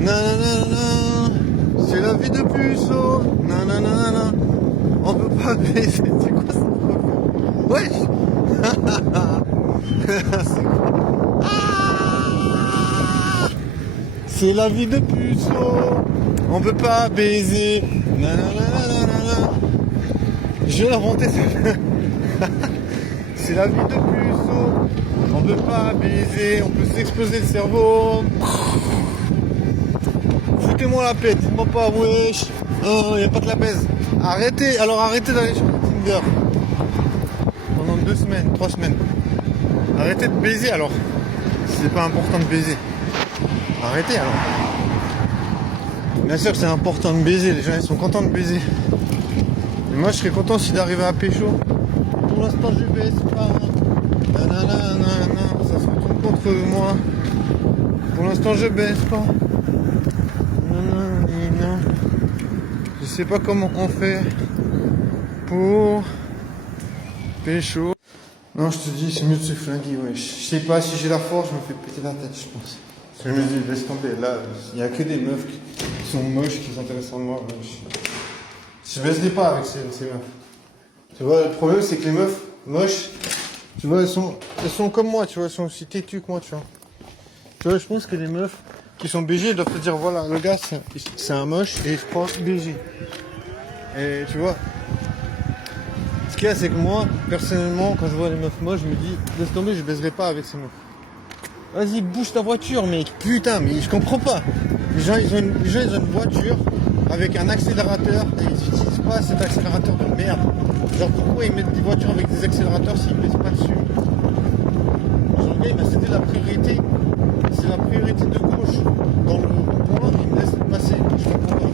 Nanana, c'est la vie de puceau. Nanana, on peut pas baiser. C'est quoi ça? Wesh. C'est quoi? Ah, c'est la vie de puceau. On peut pas baiser. Nanana. Je vais l'inventer. C'est la vie de puceau. On peut pas baiser. On peut s'exploser le cerveau. Foutez-moi la paix, dites-moi pas wesh, oh, y a pas que la baise. Arrêtez, alors arrêtez d'aller sur Tinder. Pendant 2 semaines, 3 semaines. Arrêtez de baiser alors. C'est pas important de baiser. Arrêtez alors. Bien sûr que c'est important de baiser, les gens ils sont contents de baiser. Et moi je serais content si d'arriver à pécho. Pour l'instant je baise pas. Nanana, ça se retourne contre moi. Pour l'instant je baise pas. Non. Je sais pas comment on fait pour pécho. Non, je te dis, c'est mieux de se flinguer, ouais. Je sais pas, si j'ai la force, je me fais péter la tête, je pense. Parce que je me dis, laisse tomber. Là, il y a que des meufs qui sont moches, qui s'intéressent à moi. Ouais. Je baiserai pas avec ces meufs. Tu vois, le problème, c'est que les meufs moches, tu vois, elles sont comme moi, tu vois, elles sont aussi têtues que moi, tu vois. Tu vois, je pense que les meufs qui sont BG, ils doivent te dire, voilà, le gars, c'est un moche et je pense BG. Et tu vois, ce qu'il y a, c'est que moi, personnellement, quand je vois les meufs moches, je me dis, laisse tomber, je baiserai pas avec ces meufs. Vas-y, bouge ta voiture, mec. Putain, mais je comprends pas. Les gens, ils ont une voiture avec un accélérateur et ils n'utilisent pas cet accélérateur de merde. Genre, pourquoi ils mettent des voitures avec des accélérateurs s'ils ne baissent pas dessus? Genre, le gars, il m'a cédé la priorité. C'est la priorité de gauche dans le rond-point, il me laisse passer. Je comprends pas.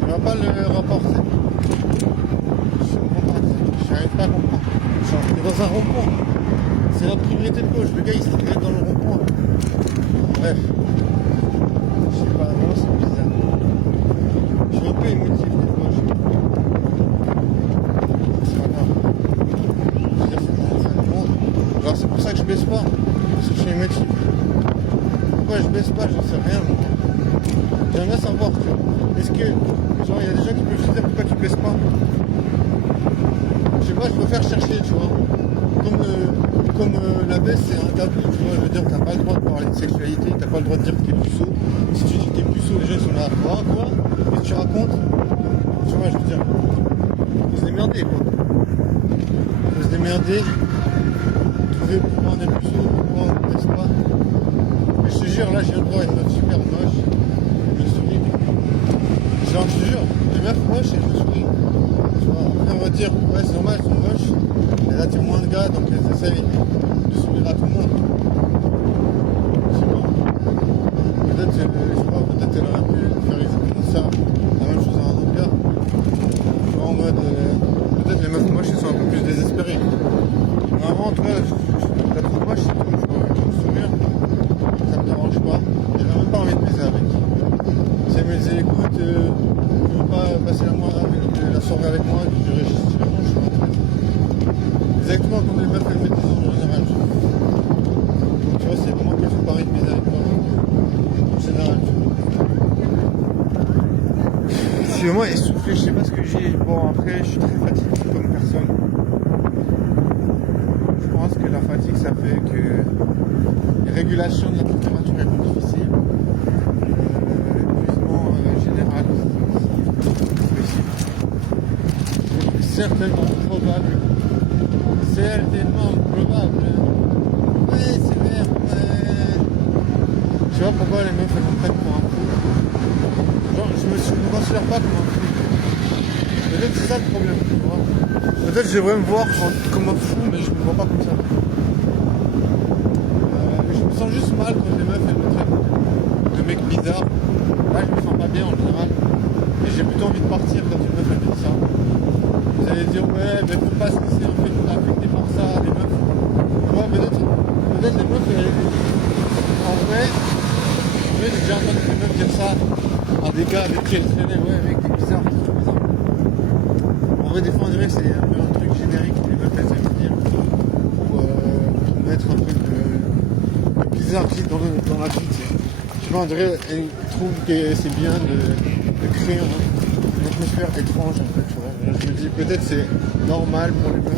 Il va pas le rapporter. Je comprends pas. J'arrive pas à comprendre. Genre, on est dans un rond-point. C'est la priorité de gauche. Le gars, il se met dans le rond-point. Bref. Je sais pas, non, c'est bizarre. Je suis un peu émotif, des fois. C'est pas grave. Je veux dire, c'est le monde. Genre, c'est pour ça que je baisse pas. Parce que je suis émotif. Pourquoi je baisse pas, j'en sais rien. J'aimerais savoir, tu vois. Est-ce que, genre, il y a des gens qui peuvent se dire pourquoi tu baisses pas? Je sais pas, je préfère chercher, tu vois. Comme la baisse, c'est un tabou, tu vois. Je veux dire, t'as pas le droit de parler de sexualité, t'as pas le droit de dire que t'es puceau. Si tu dis que t'es puceau, les gens ils sont là, quoi, et tu racontes, tu vois, je veux dire, faut se démerder, quoi. Faut se démerder, trouver pourquoi on est puceau, pourquoi on ne baisse pas. Mais je te jure, là, j'ai le droit à une meuf super moche, je souris. Genre, je te jure, les meufs moches, et je souris. Tu vois, après, on va dire, ouais, c'est normal, elles sont moches, elles attirent moins de gars, donc elles essayent de sourire à tout le monde. Je sais pas. Peut-être, je sais pas, peut-être elle aurait pu faire ça, la même chose à un autre gars. Tu vois, en mode, peut-être les meufs moches, elles sont un peu plus désespérées. Mais avant, en tout cas, la trop moche, c'est tout, je vois, je me sourire. Ça me dérange pas, j'avais même pas envie de baiser avec. Si elle me disait écoute, tu veux pas passer la soirée avec moi, je dirais non, je suis intéressé. Exactement comme les meufs elles me disent en général. Donc tu vois, c'est vraiment qu'elles font pareil de baiser avec moi. En général, tu vois. Je suis vraiment essoufflé, je sais pas ce que j'ai. Bon après, je suis très fatigué comme personne. Je pense que la fatigue ça fait que les régulations de la température est plus difficile. L'épuisement général c'est certainement probable. Certainement probable. Ouais, c'est vrai. Je sais pas pourquoi les meufs elles me prennent pour un fou. Genre, je me considère pas comme un fou. Peut-être c'est ça le problème, tu vois. Peut-être je devrais me voir comme un fou, mais je me vois pas comme ça. Je me sens juste mal quand les meufs elles me traitent de mec bizarre. Là je me sens pas bien en général. Et j'ai plutôt envie de partir quand une meuf elle me dit ça. Vous allez dire ouais mais faut pas se laisser affecter par ça, les meufs. Tu vois, peut-être les meufs en vrai j'ai déjà entendu des meufs dire ça à des gars avec qui elles traînaient, ouais mec t'es bizarre, c'est trop bizarre. En vrai des fois on dirait que c'est un peu un truc générique que les meufs elles aiment dire. Pour mettre un peu de bizarrerie dans la vie, tu sais. sais pas, on dirait, elle trouve que c'est bien de créer une atmosphère étrange en fait, tu vois. Je me dis peut-être c'est normal pour les meufs.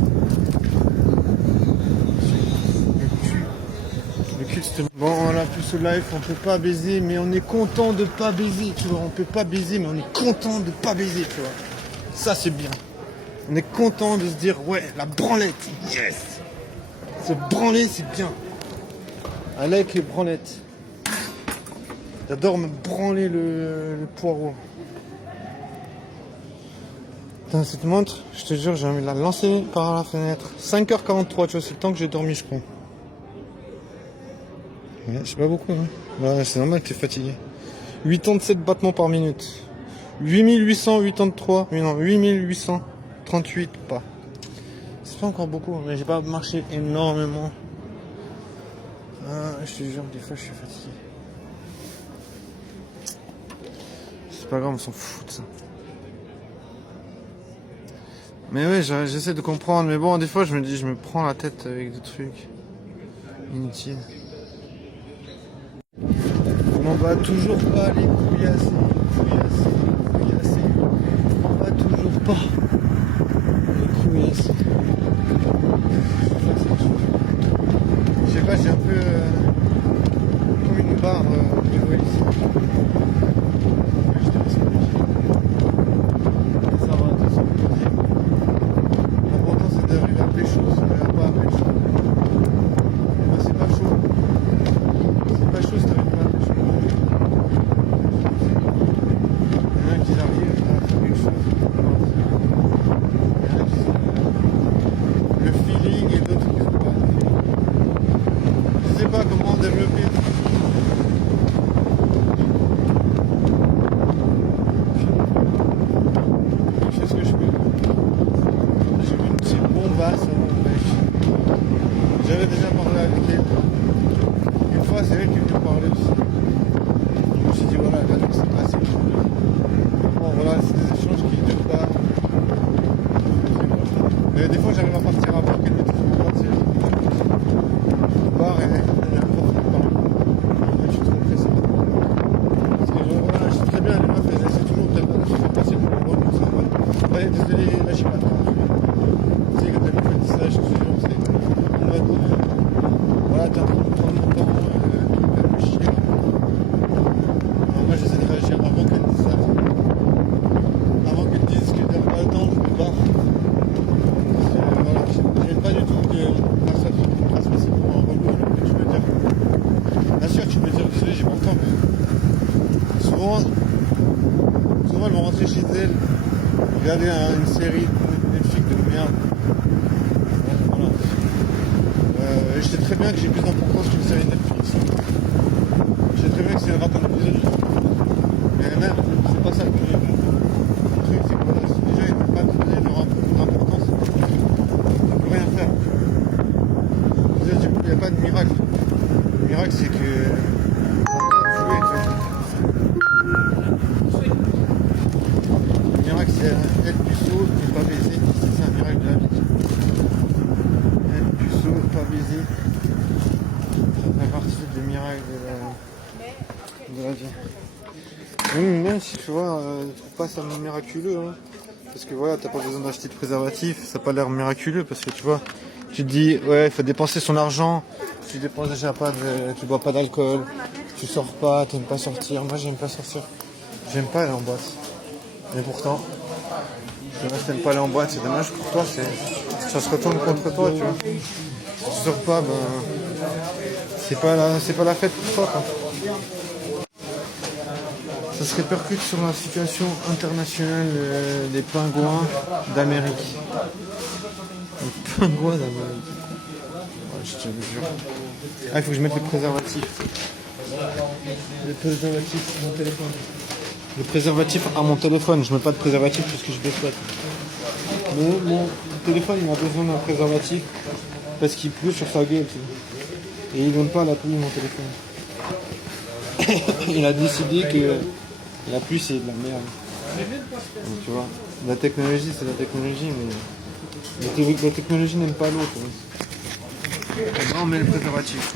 Le cul, c'était... Bon, on a plus au live, on peut pas baiser, mais on est content de pas baiser, tu vois. On peut pas baiser, mais on est content de pas baiser, tu vois. Ça, c'est bien. On est content de se dire, ouais, la branlette, yes. Se branler, c'est bien. I like les branlettes. J'adore me branler le poireau. Putain, cette montre, je te jure, j'ai envie de la lancer par la fenêtre. 5h43, tu vois, c'est le temps que j'ai dormi, je crois. Ouais, c'est pas beaucoup, hein. Ouais, c'est normal que t'es fatigué. 87 battements par minute. 8883, mais non, 8838 pas. C'est pas encore beaucoup, mais j'ai pas marché énormément. Ah, je te jure, des fois je suis fatigué. C'est pas grave, on s'en fout de ça. Mais ouais, j'essaie de comprendre, mais bon, des fois je me dis, je me prends la tête avec des trucs inutiles. On va toujours pas les couillasser, on va toujours pas les couillasser. Je sais pas, j'ai un peu comme une barre de voice. Ça va, attention. L'important c'est d'arriver à pécho, ça n'arrive pas à pécho. Et moi c'est pas chaud. C'est pas chaud si t'arrives pas à pécho. Il y en a qui arrivent à faire quelque chose. Il y en a qui sont... Le feeling et d'autres qui sont pas. Je sais pas comment développer. Je sais ce que je peux. J'ai une petite bombasse à mon pêche. J'avais déjà parlé avec elle. Une fois, c'est elle qui me parlait aussi. Je me suis dit, voilà, là, c'est classique. Bon, voilà, c'est des échanges qui ne durent pas. Mais des fois, j'arrive à partir avant qu'elle me dise pourquoi, tu sais. Je pars et elle est profite pas. Je suis trop pressé. Parce que voilà, je sais très bien, les meufs, elles essaient toujours de se faire passer pour le rôle. Ouais, désolé, là, j'ai pas de temps. Tu sais, quand elle me fait ça, je te jure, c'est en mode, voilà, t'es en train de prendre mon temps, faire me chier. Alors, moi, j'essaie de réagir avant qu'elle dise ça. Avant qu'elle dise que t'as pas le temps, je me barre. Voilà, j'aime pas du tout que personne se fasse passer pour un rôle que tu peux dire. Bien sûr, tu peux dire désolé, j'ai pas le temps, mais souvent elles vont rentrer chez elles, regarder une série Netflix de merde. Voilà. Je sais très bien que j'ai plus d'importance qu'une série Netflix. Je sais très bien que c'est le rapport d'épisode. Mais même, c'est pas ça le truc. Le truc, c'est que voilà, si déjà ils ne peuvent pas te donner leur importance, on peut rien faire. Du coup, il n'y a pas de miracle. Le miracle, c'est que jouer, tu vois. Le miracle, c'est être puceau et pas baiser. C'est un miracle de la vie. Être puceau, pas baiser. Ça fait partie des miracles de la vie. Même si tu vois, je trouve pas ça miraculeux. Hein. Parce que voilà, t'as pas besoin d'acheter de préservatif. Ça n'a pas l'air miraculeux parce que tu vois, tu te dis, ouais, il faut dépenser son argent. Tu dépenses déjà pas tu bois pas d'alcool. Tu sors pas, t'aimes pas sortir. Moi, j'aime pas sortir. J'aime pas aller en boîte. Mais pourtant, t'aimes pas aller en boîte, c'est dommage pour toi, ça se retourne contre toi, tu vois. Si tu sors pas, ben, c'est pas la fête pour toi, quoi. Ça se répercute sur la situation internationale des pingouins d'Amérique. Les pingouins d'Amérique. Ouais, je te le jure. Ah, il faut que je mette les préservatifs. Les préservatifs sur mon téléphone. Le préservatif à mon téléphone, je mets pas de préservatif parce que je dépote. Mais mon téléphone il a besoin d'un préservatif parce qu'il pleut sur sa gueule. Tu vois. Et il donne pas la pluie mon téléphone. Il a décidé que la pluie c'est de la merde. Donc, tu vois, la technologie c'est la technologie, mais la technologie n'aime pas l'autre. On met le préservatif.